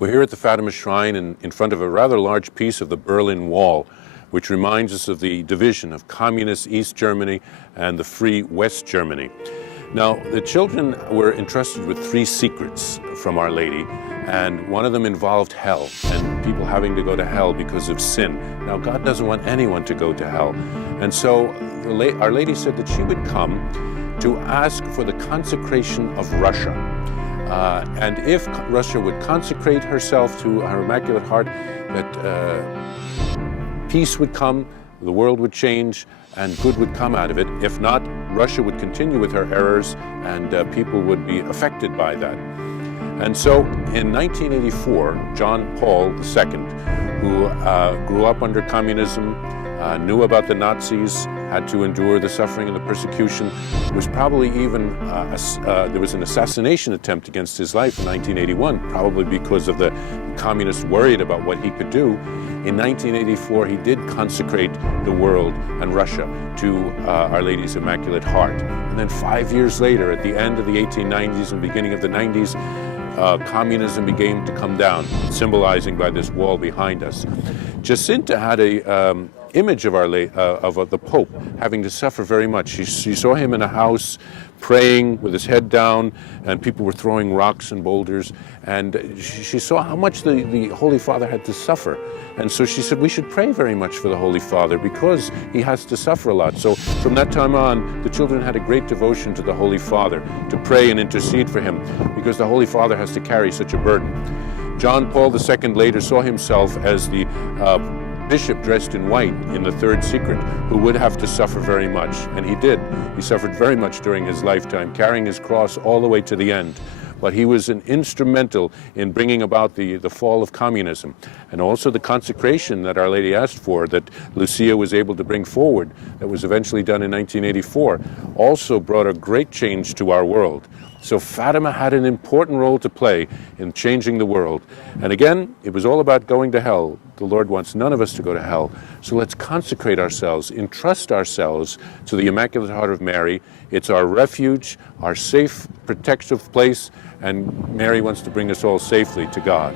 We're here at the Fatima Shrine in front of a rather large piece of the Berlin Wall, which reminds us of the division of communist East Germany and the free West Germany. Now, the children were entrusted with 3 secrets from Our Lady, and one of them involved hell and people having to go to hell because of sin. Now, God doesn't want anyone to go to hell. And so Our Lady said that she would come to ask for the consecration of Russia. And if Russia would consecrate herself to her Immaculate Heart, that peace would come, the world would change, and good would come out of it. If not, Russia would continue with her errors, and people would be affected by that. And so in 1984, John Paul II, who grew up under communism, knew about the Nazis, had to endure the suffering and the persecution, was probably even, there was an assassination attempt against his life in 1981, probably because of the communists worried about what he could do. In 1984, he did consecrate the world and Russia to Our Lady's Immaculate Heart. And then 5 years later, at the end of the 1890s and beginning of the 90s, communism began to come down, symbolizing by this wall behind us. Jacinta had a image of the Pope having to suffer very much. She saw him in a house praying with his head down, and people were throwing rocks and boulders, and she saw how much the Holy Father had to suffer. And so she said, we should pray very much for the Holy Father because he has to suffer a lot. So from that time on, the children had a great devotion to the Holy Father, to pray and intercede for him, because the Holy Father has to carry such a burden. John Paul II later saw himself as the bishop dressed in white in the 3rd secret, who would have to suffer very much. And he did. He suffered very much during his lifetime, carrying his cross all the way to the end. But he was instrumental in bringing about the fall of communism, and also the consecration that Our Lady asked for, that Lucia was able to bring forward, that was eventually done in 1984, also brought a great change to our world. So Fatima had an important role to play in changing the world. And again, it was all about going to hell. The Lord wants none of us to go to hell. So let's consecrate ourselves, entrust ourselves to the Immaculate Heart of Mary. It's our refuge, our safe, protective place, and Mary wants to bring us all safely to God.